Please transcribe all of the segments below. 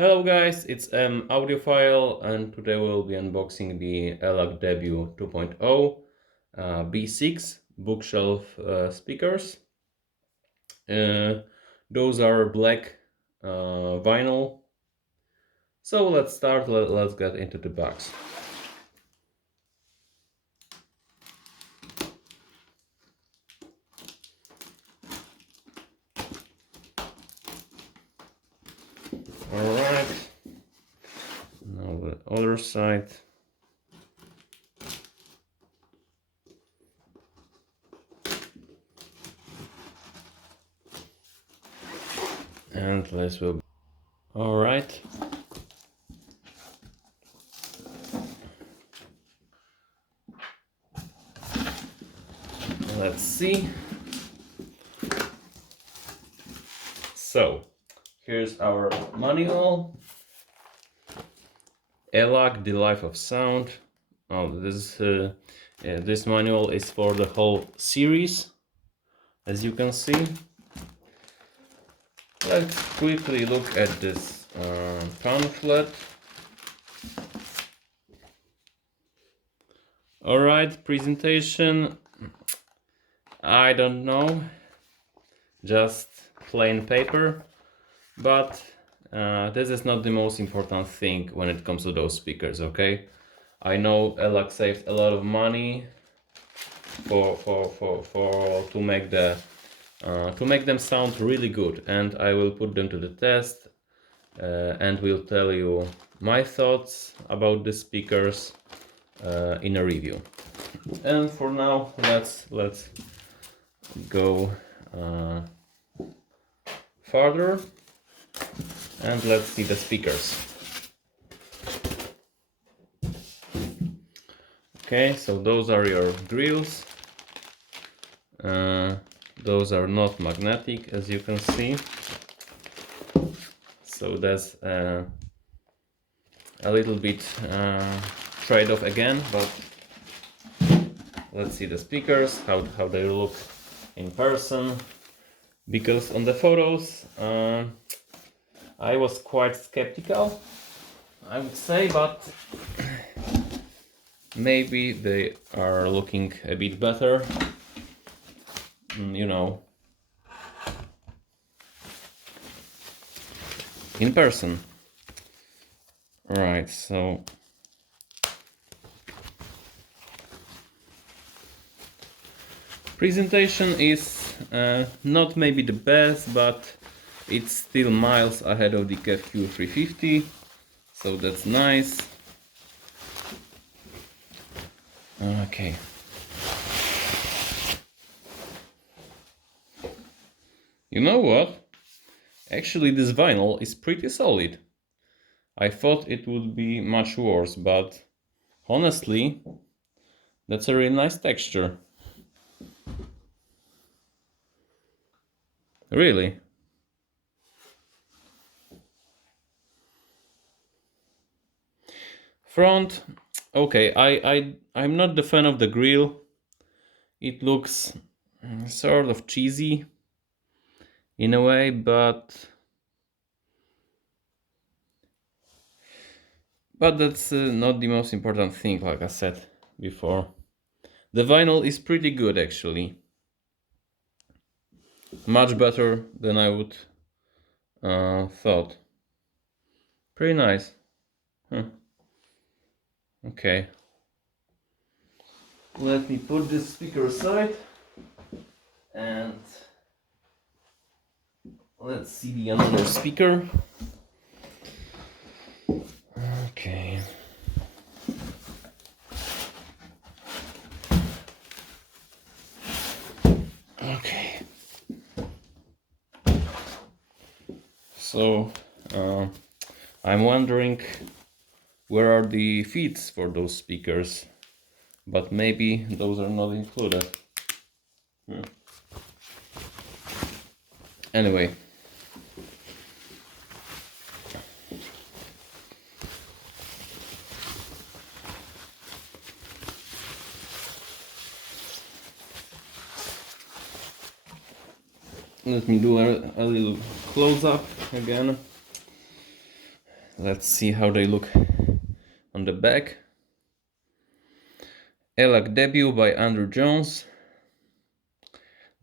Hello guys, it's M-Audiophile and today we'll be unboxing the Elac Debut 2.0 B6 bookshelf speakers. Those are black vinyl. So let's start, let's get into the box. Alright, now the other side. And this will. Alright. Let's see. So, here's our manual. Elac, The Life of Sound. This manual is for the whole series, as you can see. Let's quickly look at this pamphlet. Alright, presentation. I don't know, just plain paper, but this is not the most important thing when it comes to those speakers, okay? I know Elac saved a lot of money to make them sound really good, and I will put them to the test and will tell you my thoughts about the speakers in a review. And for now, let's go further and let's see the speakers. Okay, so those are your grills. Those are not magnetic, as you can see. So that's a little bit trade-off again, but let's see the speakers, how they look in person. Because on the photos I was quite skeptical, I would say, but maybe they are looking a bit better, you know, in person. Right, so presentation is not maybe the best, but it's still miles ahead of the KEF-Q350, so that's nice. Okay. You know what? Actually, this vinyl is pretty solid. I thought it would be much worse, but honestly, that's a really nice texture. Really. Front, okay, I'm not the fan of the grill. It looks sort of cheesy in a way, but that's not the most important thing, like I said before. The vinyl is pretty good, actually. Much better than I would thought. Pretty nice. Huh. Okay. Let me put this speaker aside and let's see the another speaker. Okay. Okay. So I'm wondering where are the feeds for those speakers, but maybe those are not included. Anyway. Let me do a little close-up again. Let's see how they look on the back. Elac debut by Andrew Jones.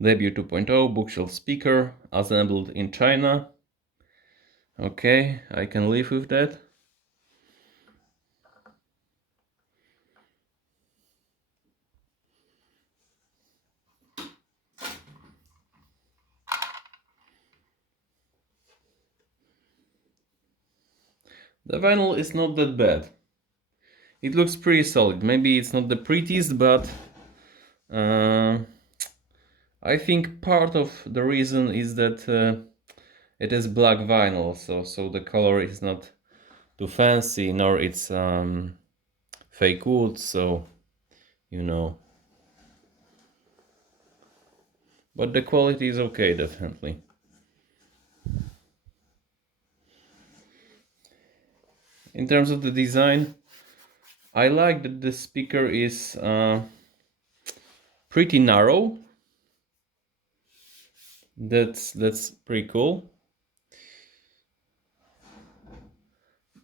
Debut 2.0 bookshelf speaker assembled in China. Okay, I can live with that. The vinyl is not that bad. It looks pretty solid. Maybe it's not the prettiest, but I think part of the reason is that it is black vinyl, so the color is not too fancy, nor it's fake wood, so you know. But the quality is okay, definitely. In terms of the design, I like that the speaker is pretty narrow. That's pretty cool.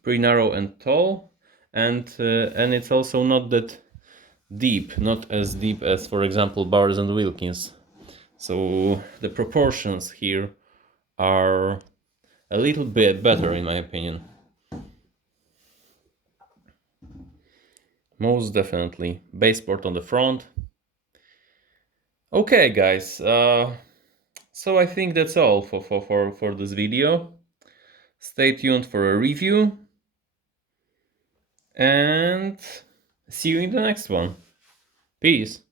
Pretty narrow and tall, and it's also not that deep, not as deep as, for example, Bowers and Wilkins. So the proportions here are a little bit better in my opinion. Most definitely. Bass port on the front. Okay guys, so I think that's all for this video. Stay tuned for a review and see you in the next one. Peace.